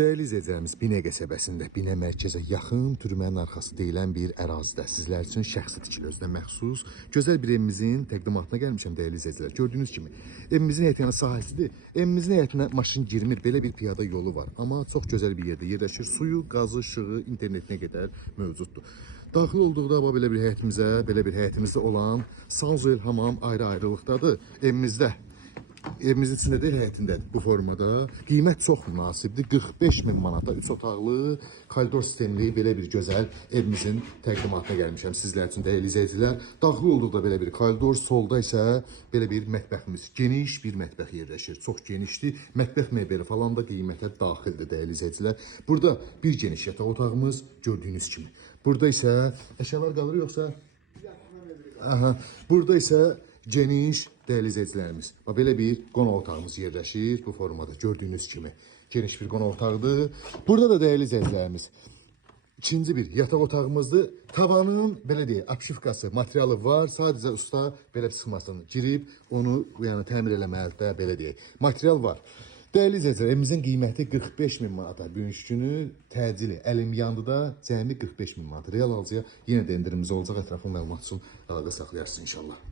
Dəyərli izləyicilərimiz, Binə qəsəbəsində, Binə mərkəzə yaxın türmənin arxası deyilən bir ərazidə sizlər üçün şəxsi tikili özünə məxsus gözəl bir evimizin təqdimatına gəlmişəm dəyərli izləyicilər. Gördüyünüz kimi evimizin həyətinə sahəsidir. Evimizin həyətinə maşın girmir, belə bir piyada yolu var. Amma çox gözəl bir yerdə yerləşir. Suyu, qazı, işığı, internetinə qədər mövcuddur. Daxil olduqda belə bir həyətimizə, belə bir həyətimizdə olan Sanzel hamam ayrı-ayrılıqdadır. Evimizin içindədir, həyətindədir bu formada. Qiymət çox münasibdir. 45.000 manata 3 otaqlı, koridor sistemli belə bir gözəl evimizin təqdimatına gəlmişəm sizlər üçün dəyərli izləyicilər. Daxil olduqda belə bir koridor, solda isə belə bir mətbəximiz, geniş bir mətbəx yerləşir. Çox genişdir. Mətbəx mebeli falan da qiymətə daxildir dəyərli izləyicilər. Burada bir geniş yataq otağımız gördüyünüz kimi. Burada isə əşyalar qalır yoxsa? Aha, burada isə geniş dəyərli izləyicilərimiz. Belə bir qonaq otağımız yerləşir bu formada gördüyünüz kimi. Geniş bir qonaq otağıdır. Burada da dəyərli izləyicilərimiz ikinci bir yataq otağımızdır. Tavanın belə deyək, apşifkası, materialı var. Sadəcə usta belə sıxmasını girib onu təmir eləməlidir, belə deyək. Material var. Dəyərli izləyicilər, evimizin qiyməti 45.000 manata. Bugünkü günü təcili əlim yandı da cəmi 45.000 manat. Real alıcıya yenə də endirimimiz olacaq. Ətraflı məlumat üçün əlaqə saxlayarsınız inşallah.